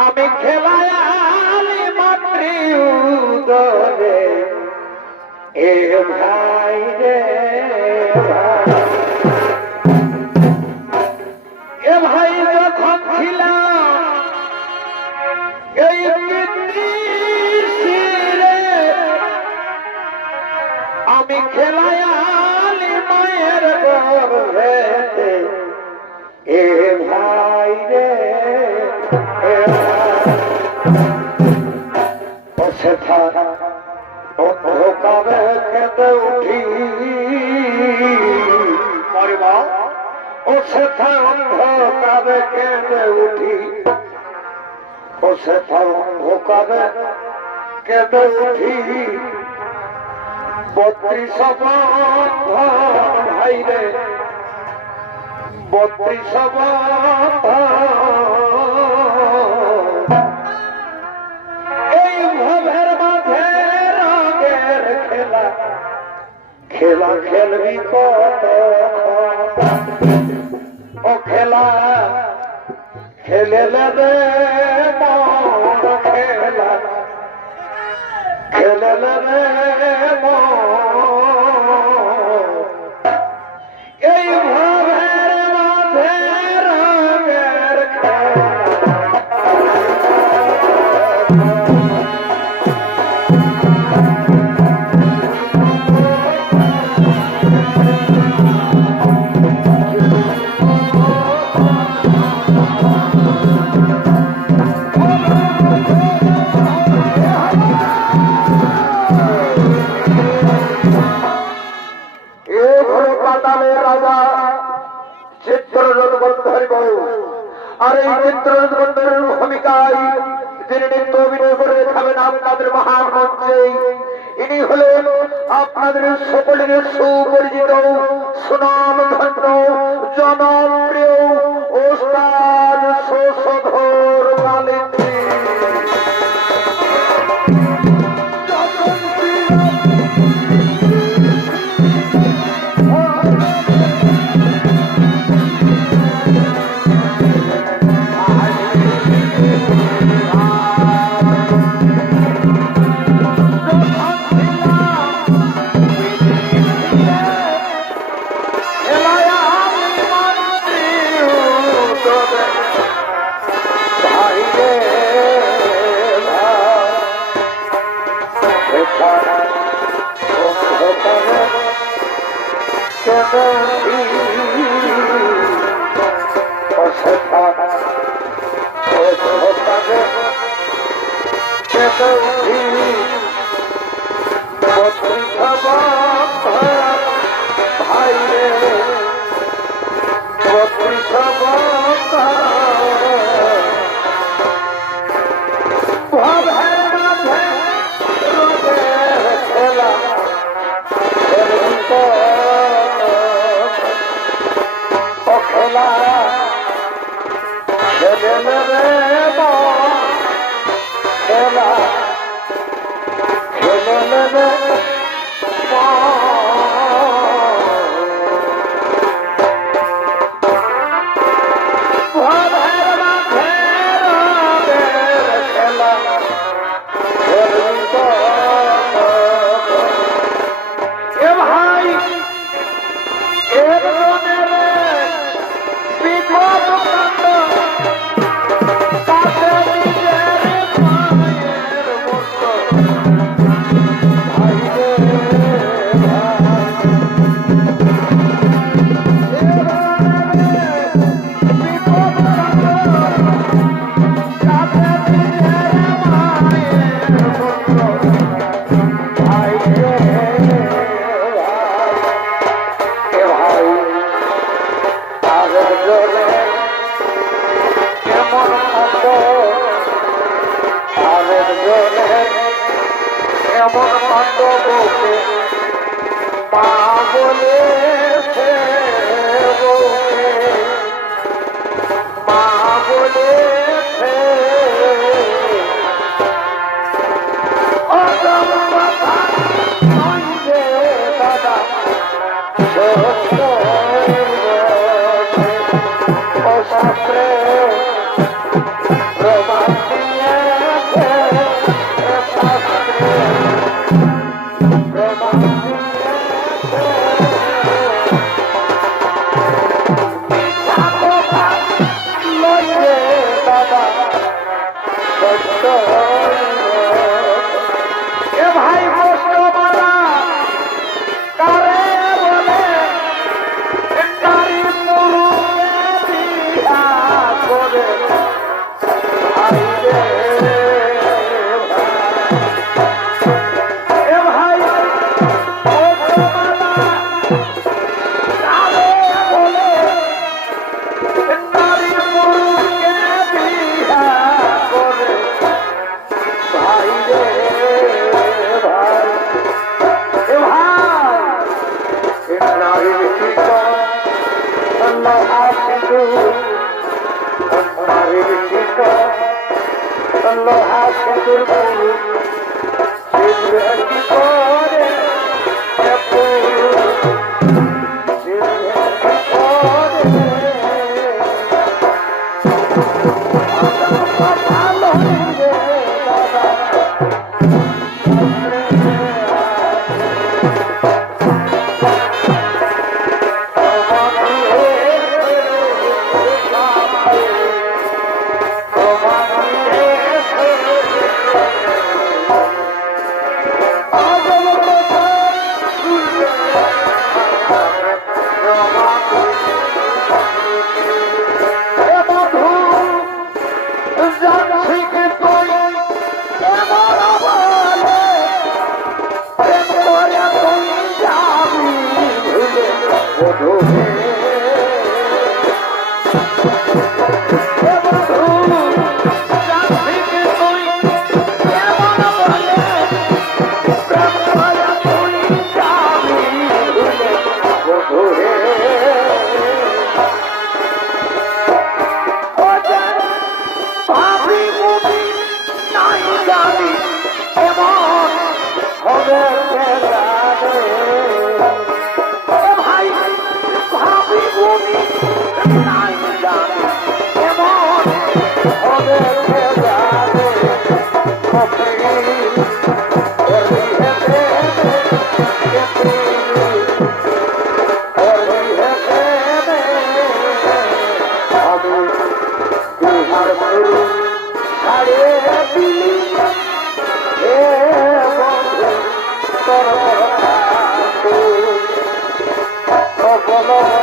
আমি খেলায়ালি মাতৃ উদরে এ ভাই রে অন্ধকারে খেতে উঠি ও সেথা অন্ধকারে কেঁদে উঠি ও সেথা অন্ধকারে কেঁদে উঠি বত্রিশ ভাই রে বত্রিশ খেলা খেলবি কত ও খেলা খেলে রে আপনাদের সকলের সুপরিচিত সুনাম ধন্য জনপ্রিয় ওস্তাদ ভাই এমন মান্ডবকে হাসে দুর্বল 了。